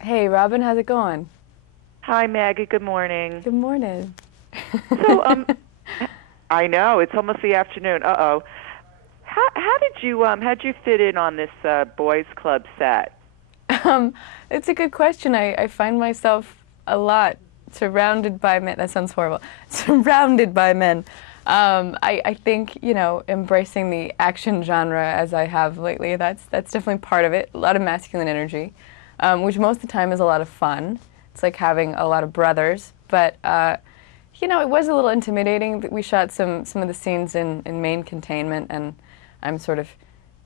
Hey, Robin, how's it going? Hi, Maggie. Good morning. Good morning. So, I know it's almost the afternoon. Uh-oh. How'd you fit in on this boys' club set? Um, it's a good question. I find myself a lot surrounded by men. That sounds horrible. Surrounded by men. I think, embracing the action genre as I have lately, that's definitely part of it. A lot of masculine energy, which most of the time is a lot of fun. It's like having a lot of brothers, but it was a little intimidating. We shot some of the scenes in main containment, and I'm sort of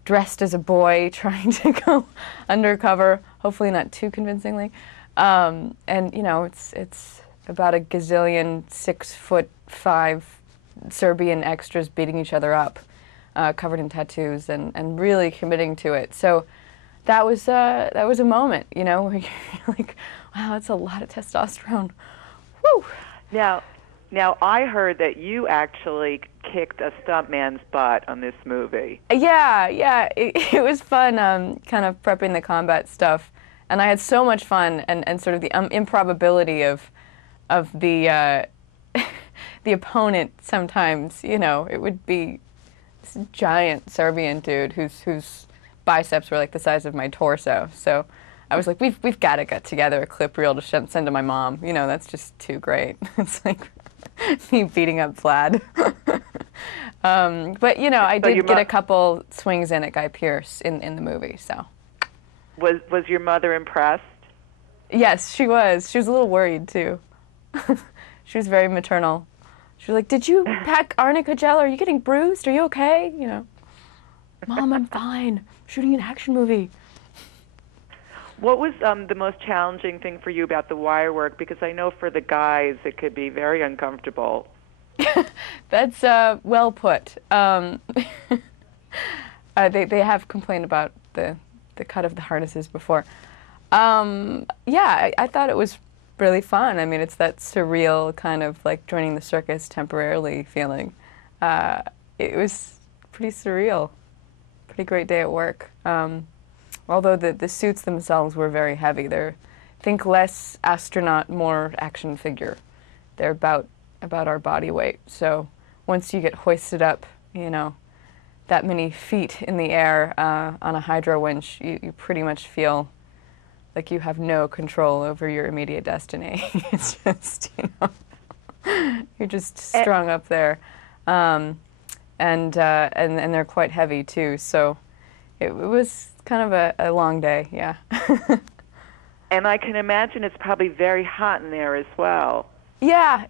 dressed as a boy trying to go undercover, hopefully not too convincingly. And it's about a gazillion 6'5" Serbian extras beating each other up, covered in tattoos, and really committing to it. So that was a moment, where you're like, wow, that's a lot of testosterone. Woo! Now, now I heard that you actually kicked a stuntman's butt on this movie. Yeah, it was fun, kind of prepping the combat stuff, and I had so much fun, and sort of the improbability of the the opponent. Sometimes, it would be this giant Serbian dude whose biceps were like the size of my torso. So I was like, we've got to get together a clip reel to send to my mom. That's just too great. It's like me beating up Vlad. But I So did get a couple swings in at Guy Pearce in the movie. So was your mother impressed? yes, she was. She was a little worried too. She was very maternal. She was like, "Did you pack arnica gel? Are you getting bruised? Are you okay?" Mom, I'm fine. Shooting an action movie. What was the most challenging thing for you about the wire work? Because I know for the guys it could be very uncomfortable. That's well put. They have complained about the cut of the harnesses before. Yeah, I thought it was really fun. I mean, it's that surreal kind of like joining the circus temporarily feeling. Uh, it was pretty surreal. Pretty great day at work. Although the suits themselves were very heavy. They're, think less astronaut, more action figure. They're about our body weight. So once you get hoisted up, that many feet in the air on a hydro winch, you pretty much feel like you have no control over your immediate destiny. It's just, you're just Eh, strung up there. And they're quite heavy too. So it was kind of a long day, yeah. and I can imagine it's probably very hot in there as well. Yeah.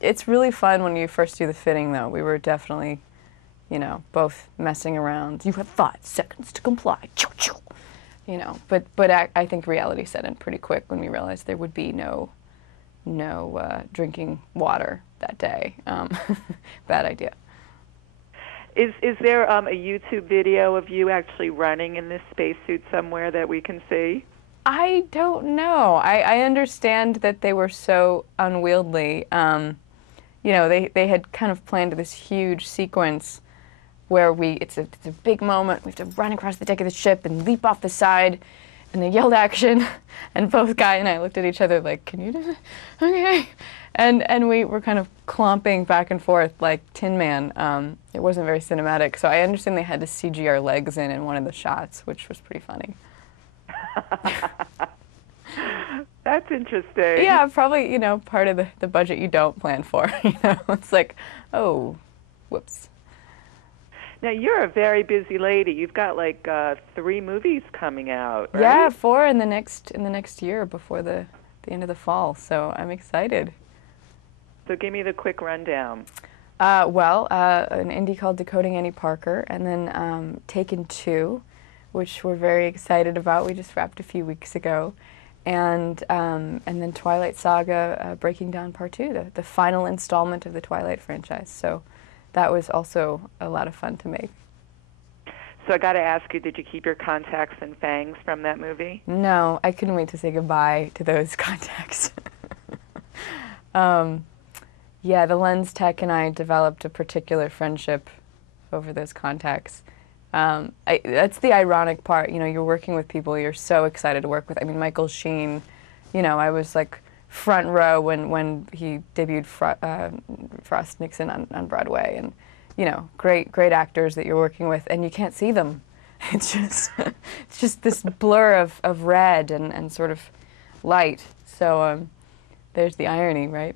It's really fun when you first do the fitting, though. We were definitely, both messing around. You have 5 seconds to comply. Choo choo. But I think reality set in pretty quick when we realized there would be no drinking water that day. Bad idea. Is there a YouTube video of you actually running in this spacesuit somewhere that we can see? I don't know. I understand that they were so unwieldy. They had kind of planned this huge sequence where it's a big moment. We have to run across the deck of the ship and leap off the side, and they yelled action, and both Guy and I looked at each other like, "Can you do it? Okay." And we were kind of clomping back and forth like Tin Man. It wasn't very cinematic, so I understand they had to CG our legs in one of the shots, which was pretty funny. That's interesting. Yeah, probably, part of the budget you don't plan for, It's like, oh, whoops. Now you're a very busy lady. You've got like 3 movies coming out, Yeah, right? 4 in the next year before the end of the fall, so I'm excited. So give me the quick rundown. An indie called Decoding Annie Parker, and then Taken 2, which we're very excited about. We just wrapped a few weeks ago. And then Twilight Saga, Breaking Down Part 2, the final installment of the Twilight franchise. So that was also a lot of fun to make. So I got to ask you, did you keep your contacts and fangs from that movie? No, I couldn't wait to say goodbye to those contacts. um, yeah, the lens tech and I developed a particular friendship over those contacts. That's the ironic part. You know, you're working with people you're so excited to work with. I mean, Michael Sheen, you know, I was like front row when he debuted Frost Nixon on Broadway, and you know, great actors that you're working with, and you can't see them. It's just this blur of red and sort of light. So there's the irony, right?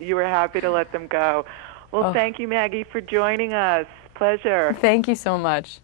You were happy to let them go. Well, Oh. thank you, Maggie, for joining us. Pleasure. Thank you so much.